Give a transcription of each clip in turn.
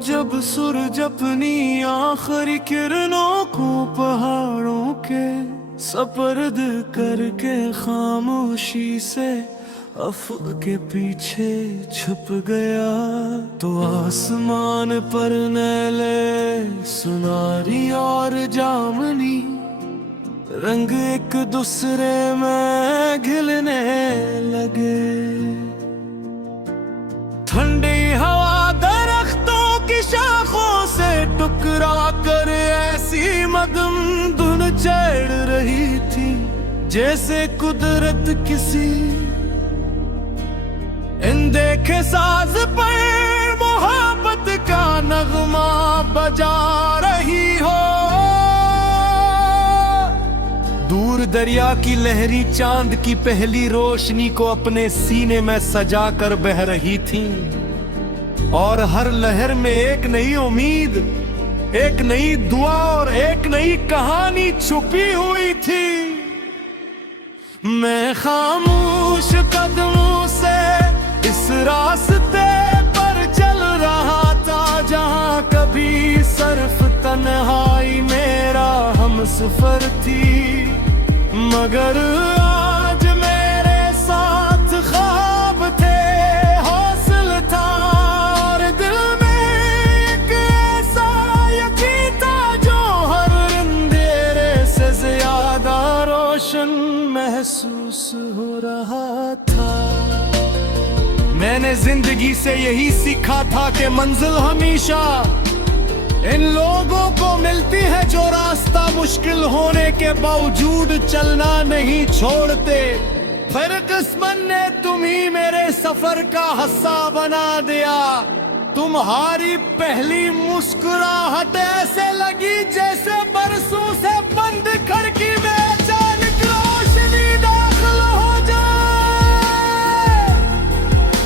जब सूरज अपनी आखिरी किरणों को पहाड़ों के सपर्द करके खामोशी से अफक के पीछे छुप गया, तो आसमान पर नैले सुनारी और जामनी रंग एक दूसरे में घिलने लगे। ठंडी हवा दरख्तों की शाखों से टकरा कर ऐसी मगम धुन चढ़ रही थी, जैसे कुदरत किसी अनदेखे साज पर मोहब्बत का नगमा बजा रही हो। दूर दरिया की लहरी चांद की पहली रोशनी को अपने सीने में सजा कर बह रही थी, और हर लहर में एक नई उम्मीद, एक नई दुआ और एक नई कहानी छुपी हुई थी। मैं खामोश कदमों से इस रास्ते पर चल रहा था, जहां कभी सिर्फ तन्हाई मेरा हमसफर थी, मगर आज मेरे साथ ख्वाब थे, हौसला था और दिल में एक ऐसा यकीन था जो हर अंधेरे से ज्यादा रोशन महसूस हो रहा था। मैंने जिंदगी से यही सीखा था कि मंजिल हमेशा इन लोगों को मिलती है जो रास्ता मुश्किल होने के बावजूद चलना नहीं छोड़ते। फिर किस्मत ने तुम्ही मेरे सफर का हिस्सा बना दिया। तुम्हारी पहली मुस्कुराहट ऐसे लगी जैसे बरसों से बंद खिड़की में अचानक रोशनी दाखिल हो जाए।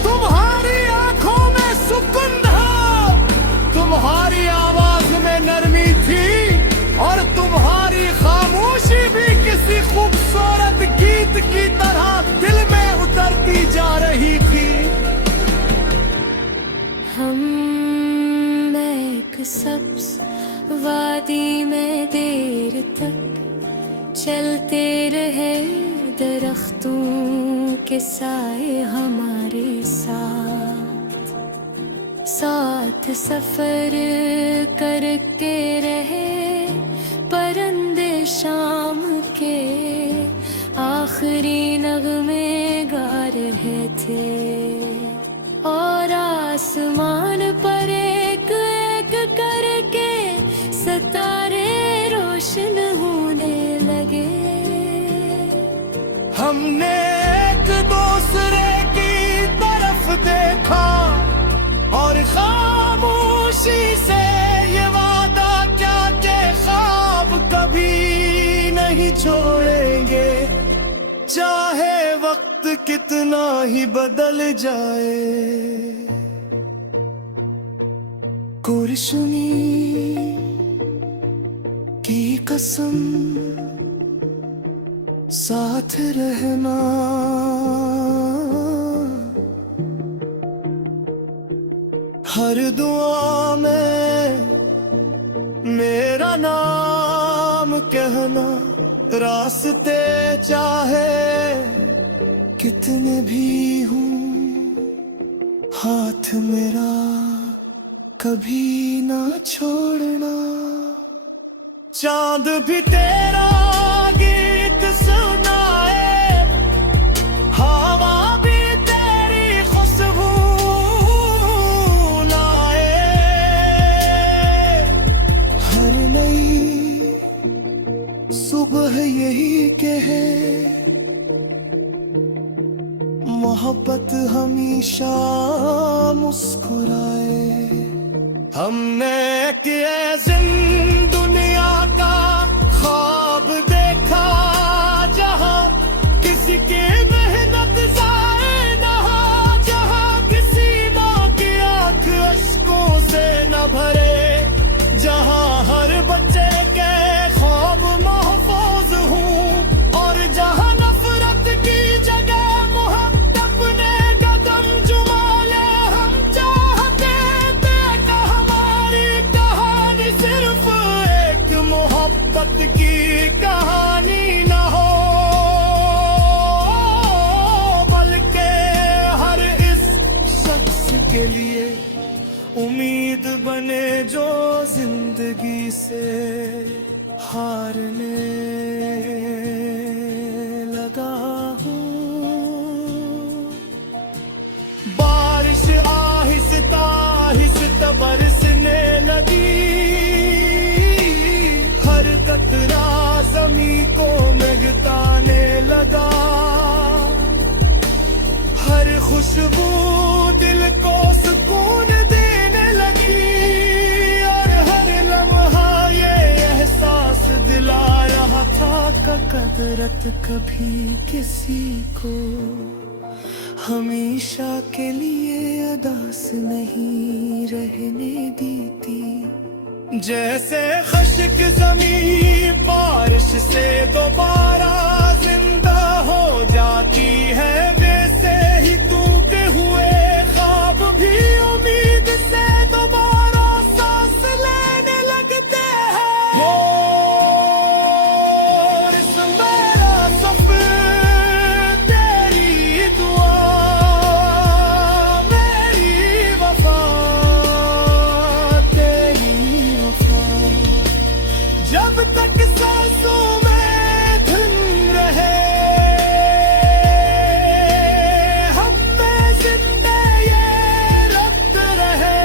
तुम्हारी आंखों में सुकून था, तुम्हारी आवाज में नरमी थी, और तुम्हारी खामोशी भी किसी खूबसूरत गीत की तरह दिल में उतरती जा रही थी। हम एक सब्ज वादी में देर तक चलते रहे, दरख्तों के साए हमारे साथ साथ सफर करके रहे। परिंदे शाम के आखिरी नगमे गा रहे थे, और आसमान पर एक एक करके सितारे रोशन होने लगे। हमने एक दूसरे की तरफ देखा और खामोशी से ये वादा क्या के ख्वाब कभी नहीं छोड़ेंगे, चाहे वक्त कितना ही बदल जाए। कुर्शनी की कसम साथ रहना, हर दुआ में मेरा नाम कहना, रास्ते चाहे कितने भी हूँ, हाथ मेरा कभी ना छोड़ना। चांद भी तेरा गीत सुनाए, हवा भी तेरी खुशबू लाए, हर नई सुबह यही कहे मोहब्बत हमेशा मुस्कुराए। हमने किए दुनिया का ख्वाब देखा, जहां किसी की मेहनत जाए ना, जहां किसी माँ की आंख अश्कों से न भरे, जहां हर बच्चे के ख्वाब जो जिंदगी से हारने लगा हूँ। बारिश आहिस्ता आहिस्ता बरसने लगी, हर कतरा ज़मीं को महकाने लगा, हर खुशबू दिल को सुकून देने लगी, और हर लम्हा ये एहसास दिला रहा था कि कुदरत कभी किसी को हमेशा के लिए उदास नहीं रहने देती। जैसे खुश्क ज़मीं बारिश से दोबारा जिंदा हो जाती है, वैसे ही टूटे हुए ख्वाब भी उम्मीद से दोबारा सांस लेने लगते हैं। और इस मेरा सफ़र तेरी दुआ मेरी वफा, तेरी वफा, जब तक सांसों में धुन रहे हम में जिंदे ये रब्त रहे।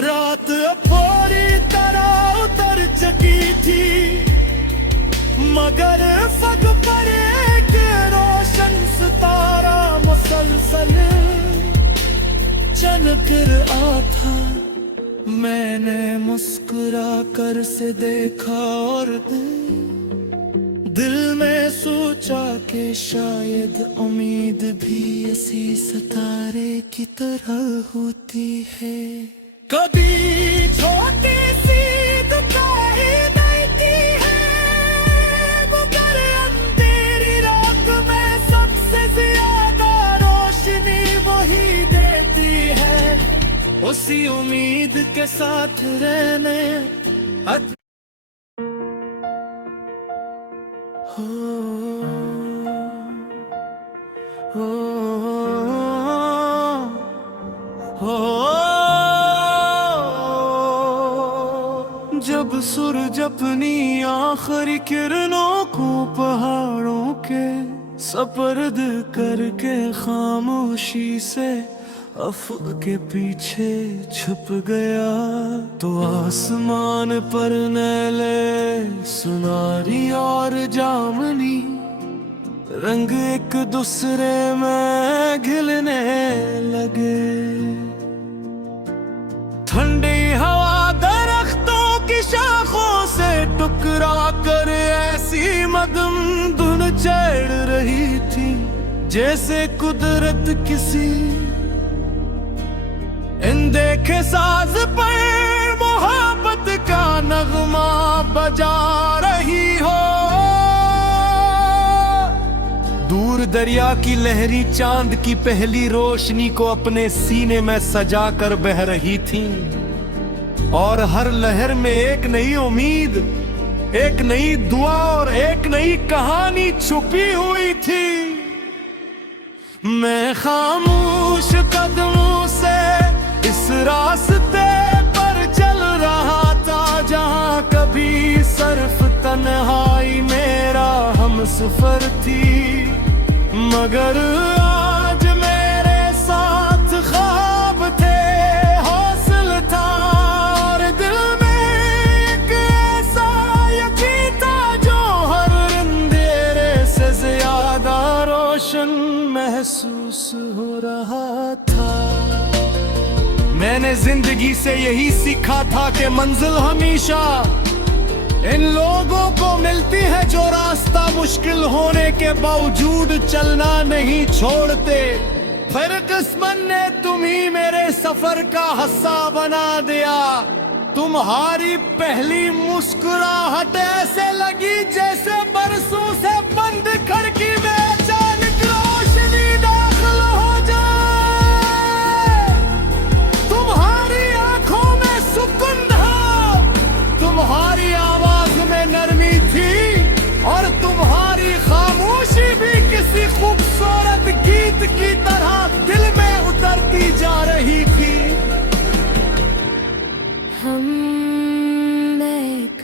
रात पूरी तरह उतर चुकी थी, मगर फग पर एक रोशन सितारा मुसलसल चमक रहा था। मैंने मुस्कुरा कर से देखा और दिल में सोचा कि शायद उम्मीद भी इसी सितारे की तरह होती है। कभी छोटी सी दुखाई देती है, मगर अंधेरी रात में सबसे ज्यादा रोशनी वही देती है। उसी उम्मीद के साथ रहने जब सूरज अपनी आखिरी किरणों को पहाड़ों के सपर्द करके खामोशी से अफक के पीछे छुप गया, तो आसमान पर नीले सुनारी और जामनी रंग एक दूसरे में घिलने लगे। ठंडी हवा दरख्तों की शाखों से टकरा कर ऐसी मदम धुन चढ़ रही थी, जैसे कुदरत किसी अनदेखे साज पर मोहब्बत का नगमा बजा रही हो। दूर दरिया की लहरी चांद की पहली रोशनी को अपने सीने में सजा कर बह रही थी, और हर लहर में एक नई उम्मीद, एक नई दुआ और एक नई कहानी छुपी हुई थी। मैं खामोश कदमों से इस रास्ते पर चल रहा था, जहां कभी सिर्फ तन्हाई मेरा हमसफर थी, मगर आज मेरे साथ ख्वाब थे, हौसला था, और दिल में एक ऐसा यकीन था जो हर अंधेरे से ज्यादा रोशन महसूस हो रहा था। मैंने जिंदगी से यही सीखा था कि मंजिल हमेशा इन लोगों को मिलती है जो रास्ता मुश्किल होने के बावजूद चलना नहीं छोड़ते। फिर किस्मत ने तुम्ही मेरे सफर का हिस्सा बना दिया। तुम्हारी पहली मुस्कुराहट ऐसे लगी जैसे बरसों से बंद खिड़की में अचानक रोशनी दाखिल हो जाए। तुम्हारी आंखों में सुकून था,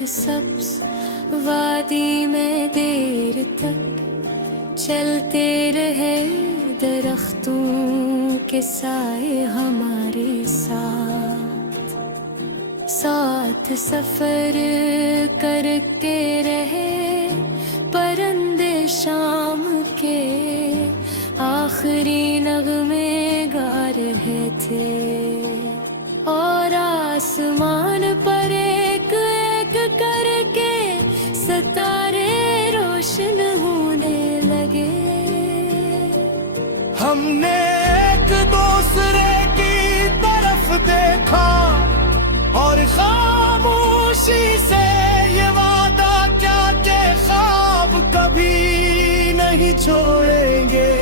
सब्ज वादी में देर तक चलते रहे दरख्तों के साए हमारे साथ साथ सफर करके रहे परिंदे शाम के आखिरी नगमे गा रहे थे और आसमान पर एक एक करके सितारे रोशन होने लगे। हमने एक दूसरे की तरफ देखा और खामोशी से ये वादा क्या के ख्वाब कभी नहीं छोड़ेंगे,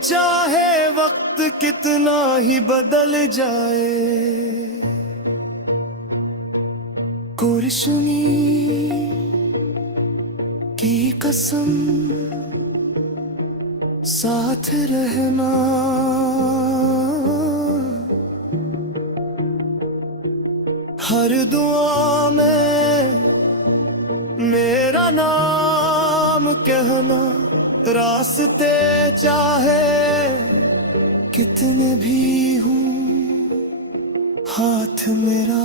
चाहे वक्त कितना ही बदल जाए। कुर्शनी की कसम साथ रहना, हर दुआ में मेरा नाम कहना, रास्ते चाहे कितने भी हूँ हाथ मेरा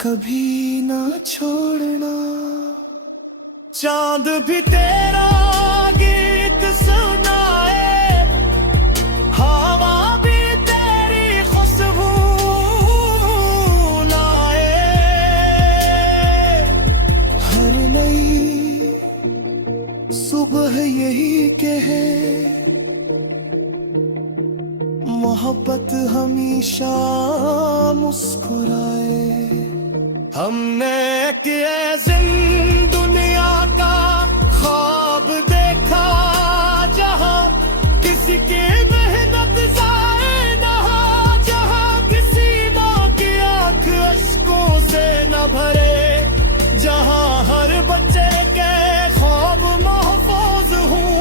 कभी ना छोड़ना। चांद भी तेरा गीत सुनाए, हवा भी तेरी खुशबू लाए, हर नई सुबह यही कहे मोहब्बत हमेशा मुस्कुराए। हमने किए जिन दुनिया का ख्वाब देखा, जहां किसी की मेहनत जाए ना, जहां किसी माँ की आंख अश्कों से न भरे, जहां हर बच्चे के ख्वाब महफूज हूँ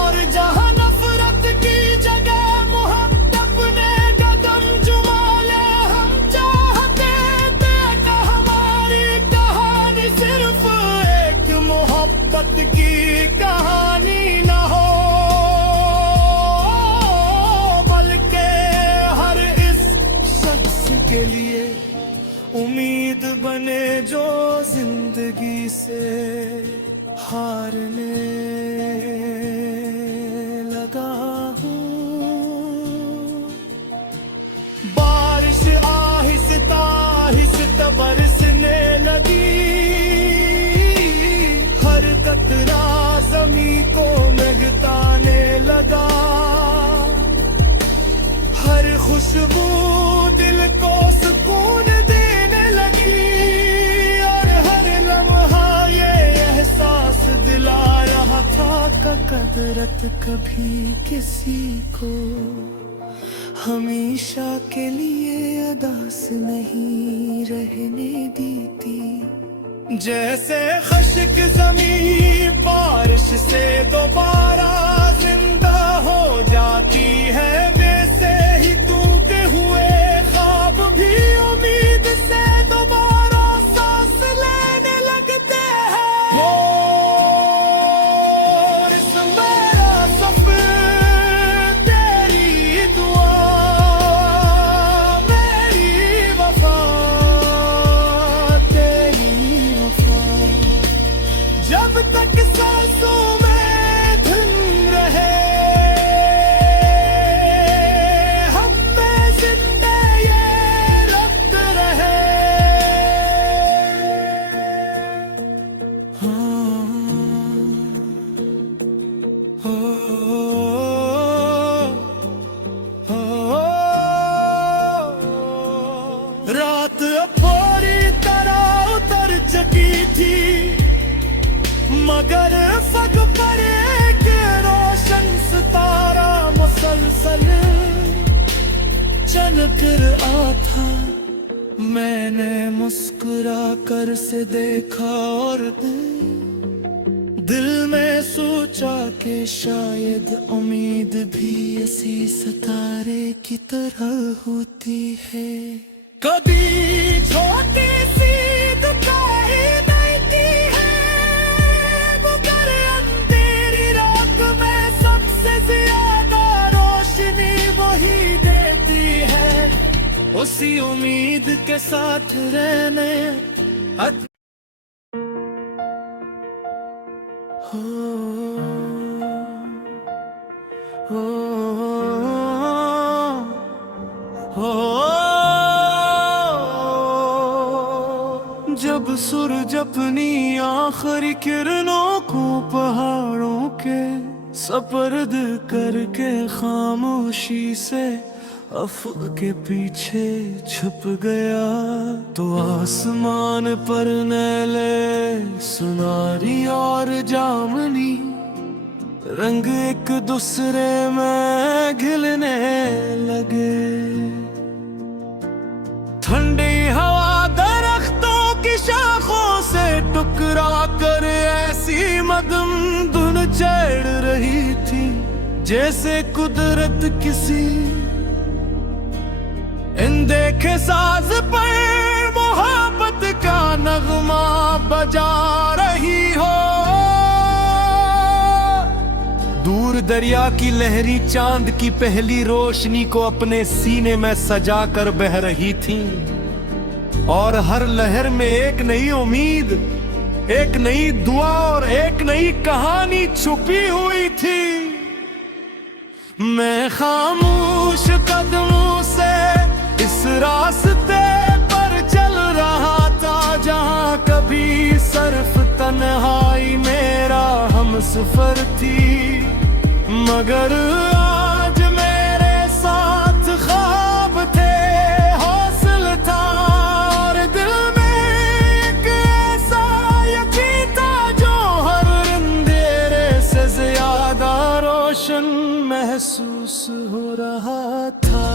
और जहां नफरत की जगह मोहब्बत ने कदम जुमा ले। हम चाहते थे कि हमारी कहानी सिर्फ एक मोहब्बत की कहानी न हो, बल्कि हर इस शख्स के लिए उम्मीद बने जो जिंदगी से हारने लगा हो। बारिश आहिस्ता आहिस्ता बरसने लगी, हर कतरा ज़मीं को महकाने लगा, हर खुशबू दिल को सुकून देने लगी और हर लम्हा ये एहसास दिला रहा था कि कदरत कभी किसी को हमेशा के लिए अदास नहीं रहने देती। जैसे खश्क ज़मीं बारिश से दोबारा जिंदा हो जाती है, वैसे ही टूटे हुए ख्वाब भी उम्मीद से दोबारा सांस लेने लगते हैं। और इस मेरा सफर तेरी दुआ मेरी वफा, तेरी वफा, जब तक सांसों में धुन रहे हम में जिंदे ये रब्त रहे। रात पूरी तरह उतर चुकी थी, मगर फग पर एक रोशन सितारा मुसलसल चमक रहा था। मैंने मुस्कुरा कर से देखा और दिल में सोचा कि शायद उम्मीद भी इसी सितारे की तरह होती है। कभी छोटी सी दुकान ऐसी उम्मीद के साथ रहने हो, हो, हो, जब सूरज अपनी आखिरी किरणों को पहाड़ों के सपर्द करके खामोशी से अफक के पीछे छुप गया, तो आसमान पर नैले सुनारी और जामनी रंग एक दूसरे में घिलने लगे। ठंडी हवा दरख्तों की शाखों से टकरा कर ऐसी मदम धुन चढ़ रही थी, जैसे कुदरत किसी अनदेखे साज पर मोहब्बत का नगमा बजा रही हो। दूर दरिया की लहरी चांद की पहली रोशनी को अपने सीने में सजा कर बह रही थी, और हर लहर में एक नई उम्मीद, एक नई दुआ और एक नई कहानी छुपी हुई थी। मैं खामोश कदमों से इस रास्ते पर चल रहा था, जहां कभी सिर्फ तन्हाई मेरा हमसफर थी, मगर आज मेरे साथ ख्वाब थे, हौसला था और दिल में एक ऐसा यकीन था जो हर अंधेरे से ज्यादा रोशन महसूस हो रहा था।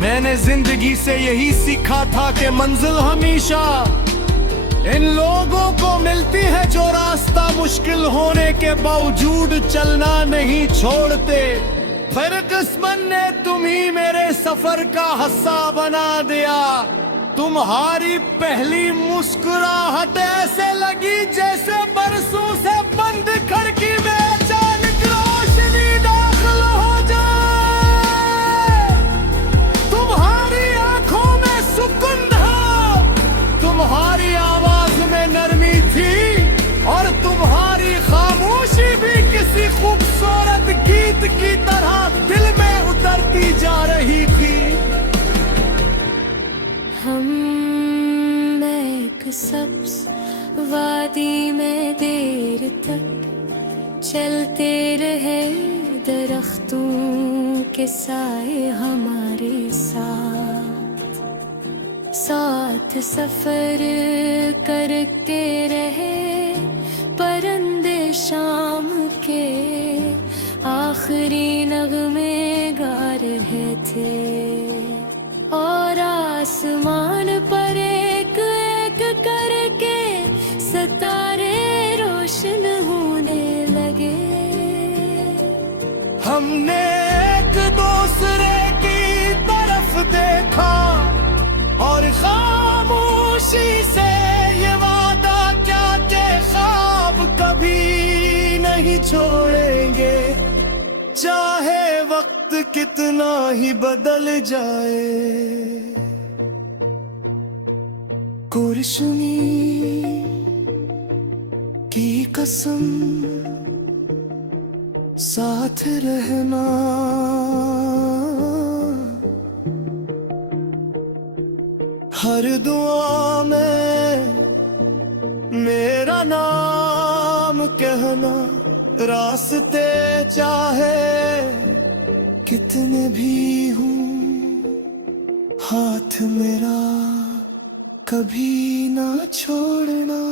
मैंने जिंदगी से यही सीखा था कि मंजिल हमेशा इन लोगों को मिलती है जो रास्ता मुश्किल होने के बावजूद चलना नहीं छोड़ते। फिर किस्मत ने तुम्ही मेरे सफर का हिस्सा बना दिया। तुम्हारी पहली मुस्कुराहट ऐसे लगी जैसे बरसों से बंद खिड़की में अचानक रोशनी दाखिल हो जाए। तुम्हारी आंखों में सुकून था, तुम्हारी आवाज में नरमी थी, और तुम्हारी खामोशी भी किसी खूबसूरत गीत की तरह दिल में उतरती जा रही थी। हम एक सब्ज वादी में देर तक चलते रहे, दरख्तों के साए हमारे साथ साथ सफर करते रहे। परिंदे शाम के आखिरी नगमे गा रहे थे, और आसमान पर एक एक करके सितारे रोशन होने लगे। हमने एक दूसरे की तरफ देखा और खामोशी से ये वादा क्या कि ख्वाब कभी नहीं छोड़ेंगे, चाहे वक्त कितना ही बदल जाए। कुर्शनी की कसम साथ रहना, हर दुआ में मेरा नाम कहना, रास्ते चाहे कितने भी हूँ, हाथ मेरा कभी ना छोड़ना।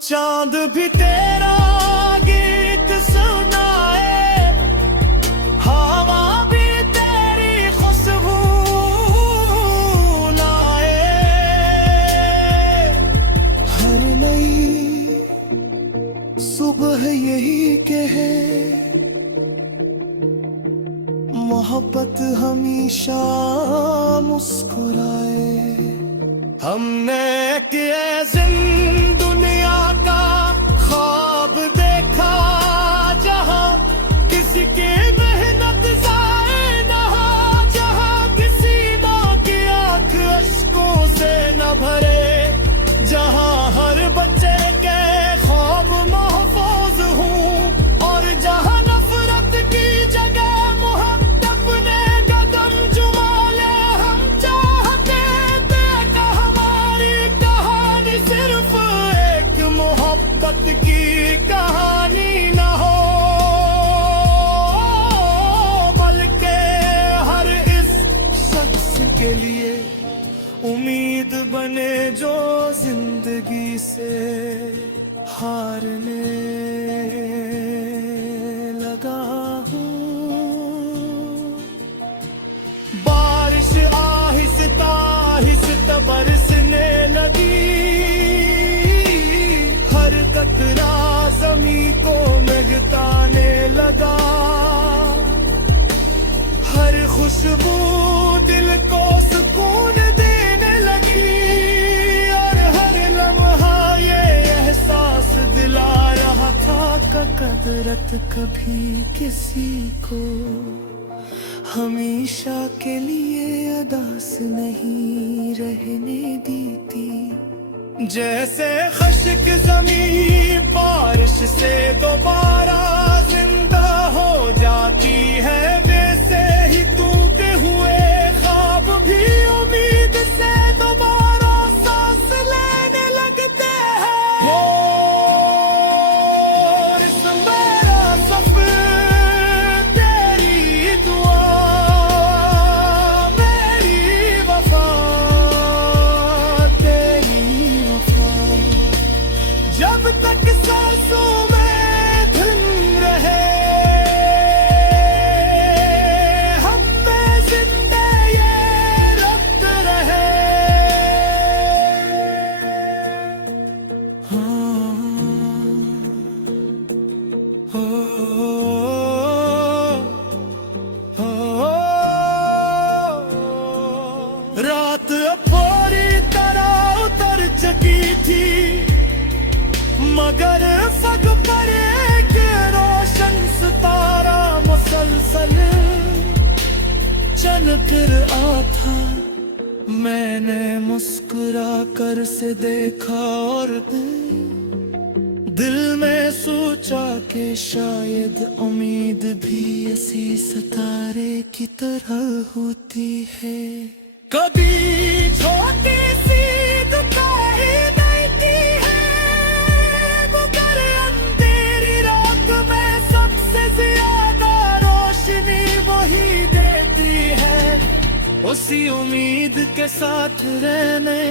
चांद भी तेरा गीत सुनाए, हवा भी तेरी खुशबू लाए, हर नई सुबह यही कहे मोहब्बत हमेशा मुस्कुराए। हमने किए दुनिया का ख्वाब देखा, जहां किसी की मेहनत जाए ना, जहां किसी जो जिंदगी से हारने लगा हूँ। बारिश आहिस्ता आहिस्ता बरसने लगी, हर कतरा जमी को लगताने लगा, हर खुशबू दिल को सुकून देने लगी, और हर लम्हा ये एहसास दिला रहा था कि कुदरत कभी किसी को हमेशा के लिए उदास नहीं रहने देती। जैसे खश्क ज़मीं बारिश से दोबारा जिंदा हो जाती है, वैसे ही टूटे हुए ख्वाब भी उम्मीद से दोबारा सांस लेने लगते हैं। और इस मेरा सफर तेरी दुआ मेरी वफा, तेरी वफा, जब तक सांसों में धुन रहे हम में जिंदा ये रक्त रहे। रात पूरी तरह उतर चुकी थी, मगर फग पर एक रोशन सितारा मुसलसल चमक रहा था। मैंने मुस्कुरा कर से देखा और दिल में सोचा कि शायद उम्मीद भी इसी सितारे की तरह होती है। कभी छोटी सी दुकाई देती है, मगर अंधेरी रात में सबसे ज्यादा रोशनी वही देती है। उसी उम्मीद के साथ रहने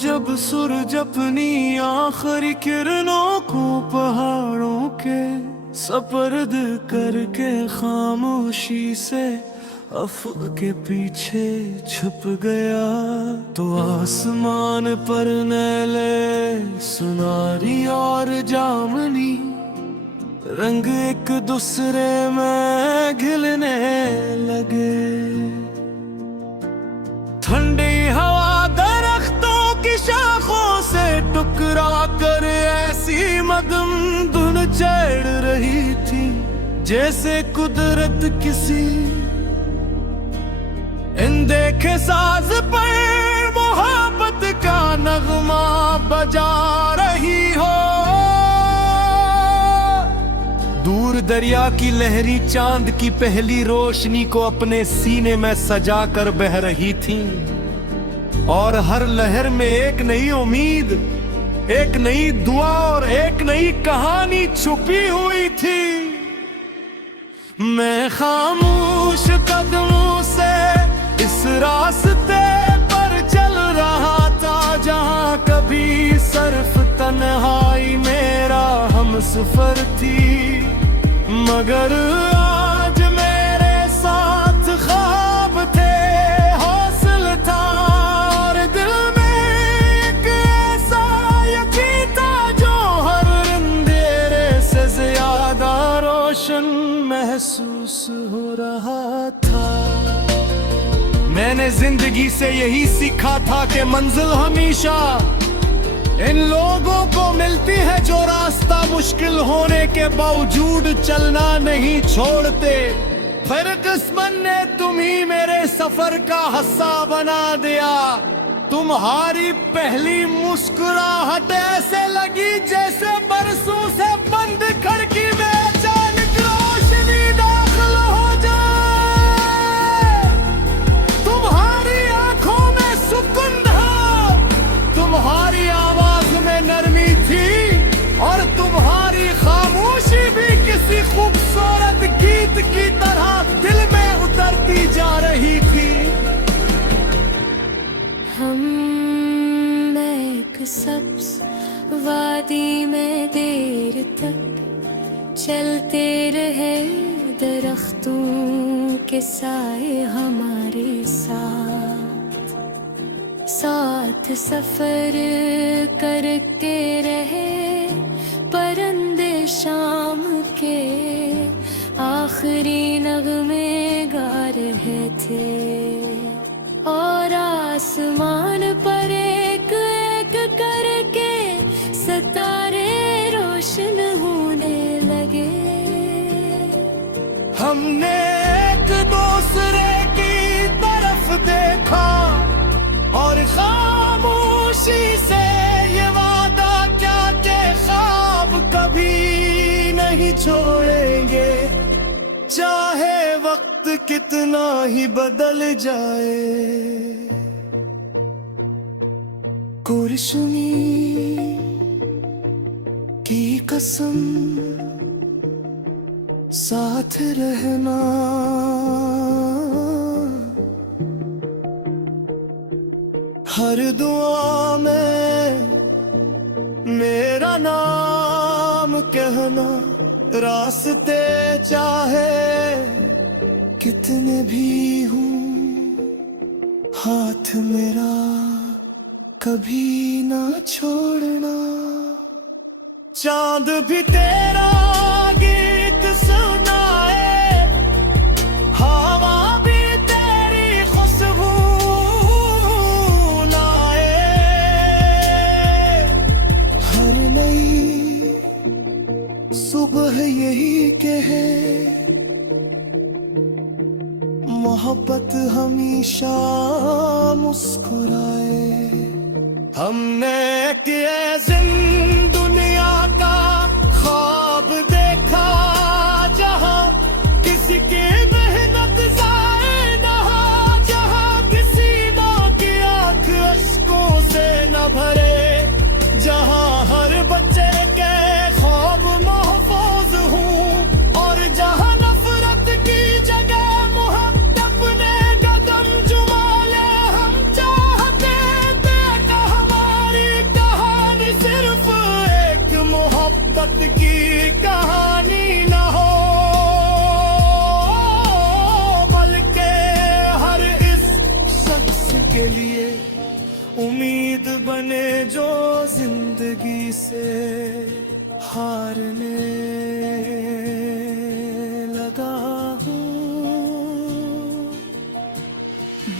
जब सूरज अपनी आखिरी किरणों को पहाड़ों के सपर्द करके खामोशी से अफक के पीछे छुप गया, तो आसमान पर नैले सुनारी और जामनी रंग एक दूसरे में घिलने लगे। ठंडी हवा दरख्तों की शाखों से टकरा कर ऐसी मगम धुन चढ़ रही थी, जैसे कुदरत किसी अनदेखे साज पर मोहब्बत का नगमा बजा रही हो। दूर दरिया की लहरी चांद की पहली रोशनी को अपने सीने में सजा कर बह रही थी, और हर लहर में एक नई उम्मीद, एक नई दुआ और एक नई कहानी छुपी हुई थी। मैं खामोश कदमों से इस रास्ते पर चल रहा था, जहां कभी सिर्फ तन्हाई मेरा हमसफर थी, मगर आज मेरे साथ ख्वाब थे, हौसला था, और दिल में एक ऐसा यकीन था जो हर अंधेरे से ज्यादा रोशन महसूस हो रहा था। मैंने जिंदगी से यही सीखा था कि मंजिल हमेशा इन लोगों को मिलती है जो रास्ता मुश्किल होने के बावजूद चलना नहीं छोड़ते। फिर किस्मत ने तुम्ही मेरे सफर का हिस्सा बना दिया। तुम्हारी पहली मुस्कुराहट ऐसे लगी जैसे बरसों से बंद खिड़की में अचानक रोशनी दाखिल हो जाए। तुम्हारी आंखों में सुकून था, सब्ज वादी में देर तक चलते रहे दरख्तों के साए हमारे साथ साथ सफर करते रहे परिंदे शाम के आखिरी नगमे गा रहे थे और आसमान पर एक एक करके सितारे रोशन होने लगे। हमने एक दूसरे की तरफ देखा और खामोशी से ये वादा क्या के ख्वाब कभी नहीं छोड़ेंगे, चाहे वक्त कितना ही बदल जाए। कुर्शुनी की कसम साथ रहना, हर दुआ में मेरा नाम कहना, रास्ते चाहे कितने भी हूँ हाथ मेरा कभी ना छोड़ना। चांद भी तेरा गीत सुनाए, हवा भी तेरी खुशबू लाए, हर नई सुबह यही कहे मोहब्बत हमेशा मुस्कुराए। हमने किए दुनिया का ख्वाब देखा, जहां किसी की मेहनत जाए ना, जहां किसी माँ की आंख अश्कों से न भरे, जहां हर बच्चे के ख्वाब महफूज हूँ और जहां नफरत की जगह मोहब्बत ने कदम जुमा ले। हम चाहते थे कि हमारी कहानी सिर्फ एक मोहब्बत की कहानी न हो, बल्कि हर इस शख्स के लिए उम्मीद बने जो जिंदगी से हारने लगा हूँ।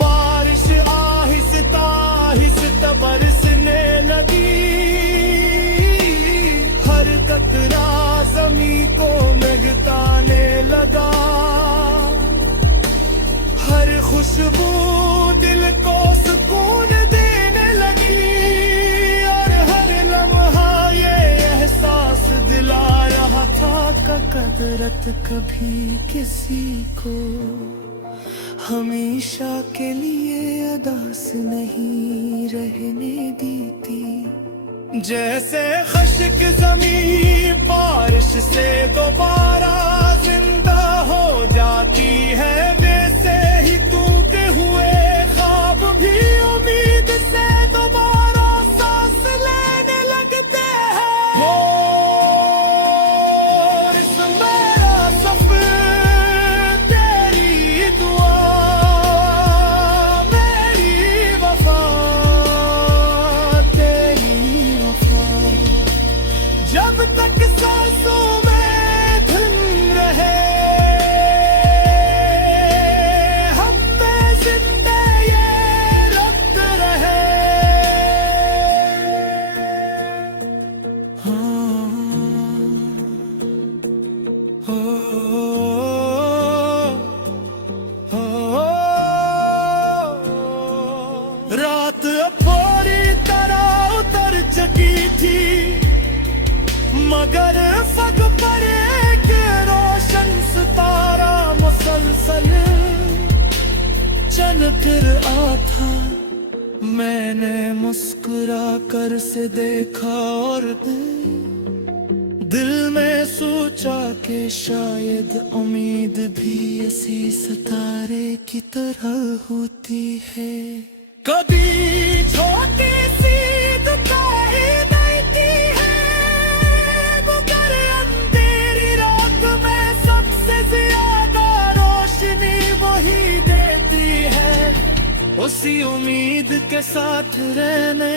बारिश आहिस्ता आहिस्ता बरसने लगी, हर कतरा ज़मीं को महकाने लगा, हर खुशबू दिल को सुकून देने लगी और हर लम्हा ये एहसास दिला रहा था कि कदरत कभी किसी को हमेशा के लिए अदास नहीं रहने देती। जैसे खश्क ज़मीं बारिश से दोबारा जिंदा हो जाती है, वैसे ही टूटे हुए ख्वाब भी उम्मीद से दोबारा सांस लेने लगते हैं। और इस मेरा सफर तेरी दुआ मेरी वफा, तेरी वफा, जब तक सांसों में धुन रहे हम में जिंदे ये रक्त रहे। रात पूरी तरह उतर चुकी थी, मगर फग पर एक रोशन सितारा मुसलसल चमक रहा था। मैंने मुस्कुरा कर से देखा और दिल में सोचा कि शायद उम्मीद भी इसी सितारे की तरह होती है। कभी छोटी सी दुकान इसी उम्मीद के साथ रहने